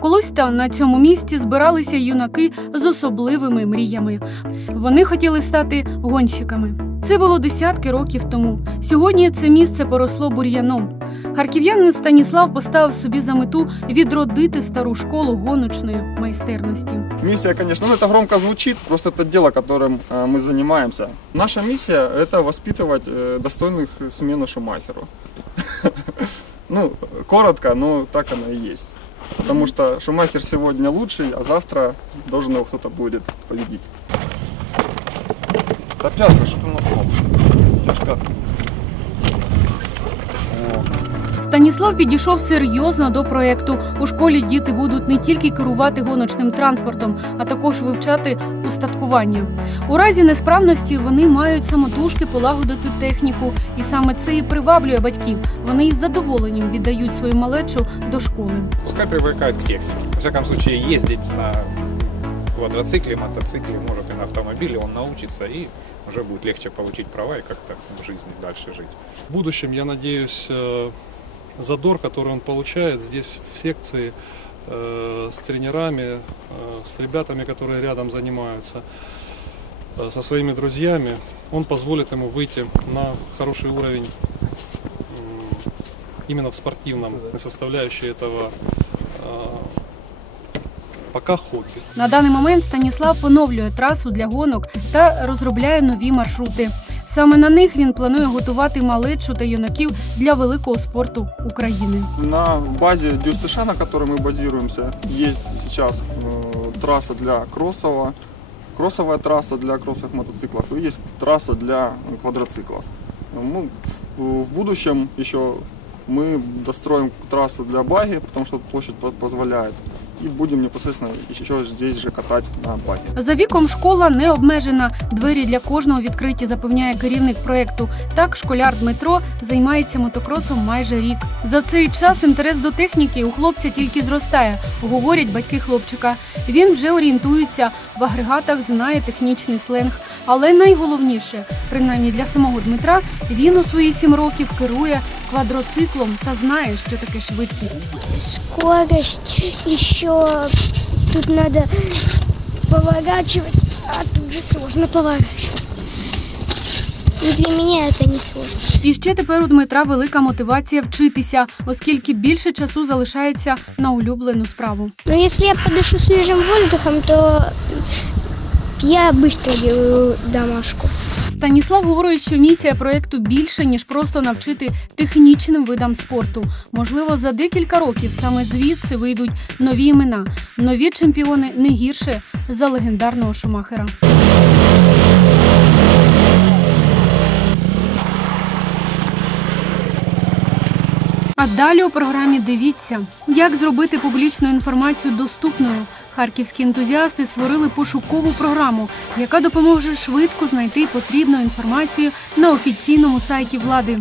Колись та на цьому місці збиралися юнаки з особливими мріями. Вони хотіли стати гонщиками. Це було десятки років тому. Сьогодні це місце поросло бур'яном. Харків'янин Станіслав поставив собі за мету відродити стару школу гоночної майстерності. Миссия, конечно, ну это громко звучит, просто это дело, которым э, мы занимаемся. Наша миссия – это воспитывать э, достойных смену Шумахеру. Ну, коротко, но так оно и есть. Потому что Шумахер сегодня лучший, а завтра должен его кто-то будет победить. Да пятка, что ты на пол? Пятка. Станіслав підійшов серйозно до проекту. У школі діти будуть не тільки керувати гоночним транспортом, а також вивчати устаткування. У разі несправності вони мають самотужки полагодити техніку, і саме це і приваблює батьків. Вони із задоволенням віддають свою малечу до школи. Пускай привыкает к технике. Во всяком случае, ездить на квадроцикле, мотоцикле, может и на автомобиле, он научится и уже будет легче получить права и как-то в жизни дальше жить. В будущем, я надеюсь, э, задор, который он получает здесь в секции э, с тренерами, э, с ребятами, которые рядом занимаются, э, со своими друзьями, он позволит ему выйти на хороший уровень м, именно в спортивном составляющей этого э, пока хобби. На даний момент Станіслав поновлює трасу для гонок та розробляє нові маршрути. Саме на них він планує готувати малечу та юнаків для великого спорту України. На базе Дюстыша, на которой мы базируемся, есть сейчас э, трасса для кроссового, кроссовая трасса для кроссовых мотоциклов и есть трасса для э, квадроциклов. Ну, в, в будущем еще мы достроим трассу для баги, потому что площадь по- позволяет. И будем непосредственно еще здесь же катать на баги. За віком школа не обмежена. Двері для кожного відкриті, запевняє керівник проекту. Так, школяр Дмитро займається мотокросом майже рік. За цей час інтерес до техніки у хлопця тільки зростає, говорять батьки хлопчика. Він вже орієнтується в агрегатах, знає технічний сленг. Але найголовніше, принаймні для самого Дмитра, він у свої сім років керує квадроциклом та знає, що таке швидкість. скорость, еще тут надо поворачивать, а тут же сложно поворачивать. И для меня это не сложно. І ще тепер у Дмитра велика мотивація вчитися, оскільки більше часу залишається на улюблену справу. Но если я подышу свежим воздухом, то я быстро делаю домашку. Станіслав говорить, що місія проекту більше ніж просто навчити технічним видам спорту. Можливо, за декілька років саме звідси вийдуть нові імена, нові чемпіони не гірше за легендарного Шумахера. А далі у програмі дивіться, як зробити публічну інформацію доступною. Харківські ентузіасти створили пошукову програму, яка допоможе швидко знайти потрібну інформацію на офіційному сайті влади.